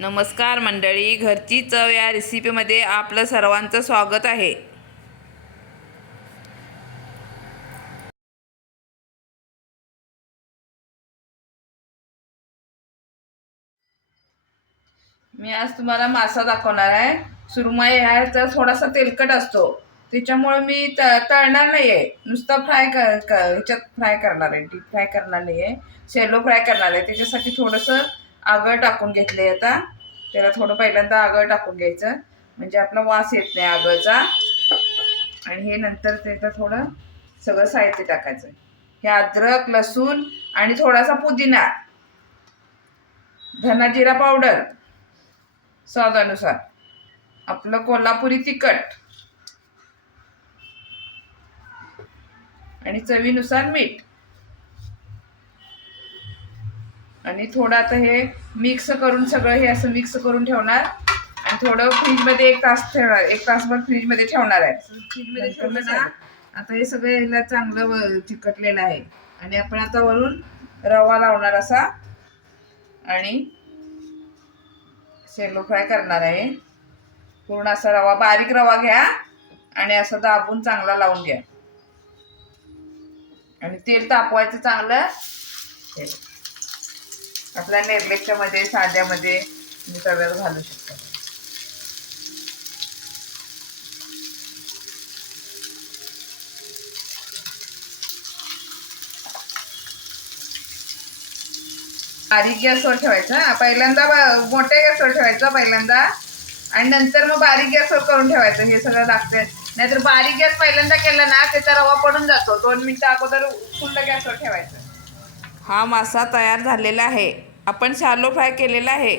नमस्कार मंडळी, घरची चव या रेसिपीमध्ये आपलं सर्वांचं स्वागत आहे. मी आज तुम्हाला मासा दाखवणार आहे. सुरमई ह्याचा थोडासा तेलकट असतो, त्याच्यामुळे मी तळणार नाही आहे, नुसता ह्याच्यात फ्राय करणार आहे. डीप फ्राय करणार नाही आहे, शेलो फ्राय करणार आहे. त्याच्यासाठी थोडंसं आगळ टाकून घेतले. आता त्याला थोडं पहिल्यांदा आगळ टाकून घ्यायचं, म्हणजे आपला वास येत नाही आगळचा. आणि हे नंतर त्याचं थोडं सगळं साहित्य टाकायचं. हे अद्रक, लसूण आणि थोडासा पुदिना, धना जिरा पावडर स्वादानुसार, आपलं कोल्हापुरी तिखट आणि चवीनुसार मीठ. आणि थोडं आता हे मिक्स करून सगळं हे असं मिक्स करून ठेवणार. आणि थोडं फ्रीजमध्ये 1 तास ठेवणार, 1 तासभर फ्रीजमध्ये ठेवणार आहे. फ्रीजमध्ये ठेवलं ना, आता हे सगळं याला चांगलं चिकटलेलं आहे. आणि आपण आता वरून रवा लावणार असा आणि शेलो फ्राय करणार आहे. पूर्ण असा रवा, बारीक रवा घ्या आणि असं दाबून चांगला लावून घ्या. आणि तेल तापवायचं चांगलं. आपल्या नेरलेच्या मध्ये, साध्यामध्ये मी तव्यावर घालू शकतो. बारीक गॅसवर ठेवायचं. पहिल्यांदा मोठ्या गॅसवर ठेवायचं पहिल्यांदा, आणि नंतर मग बारीक गॅसवर करून ठेवायचं. हे सगळं लागतं. नाहीतर बारीक गॅस पहिल्यांदा केला ना, त्याचा रवा पडून जातो. 2 मिनिटं अगोदर फुल्ल गॅसवर ठेवायचं. हा मासा तयार झालेला आहे. आपण शालो फ्राय केलेला आहे.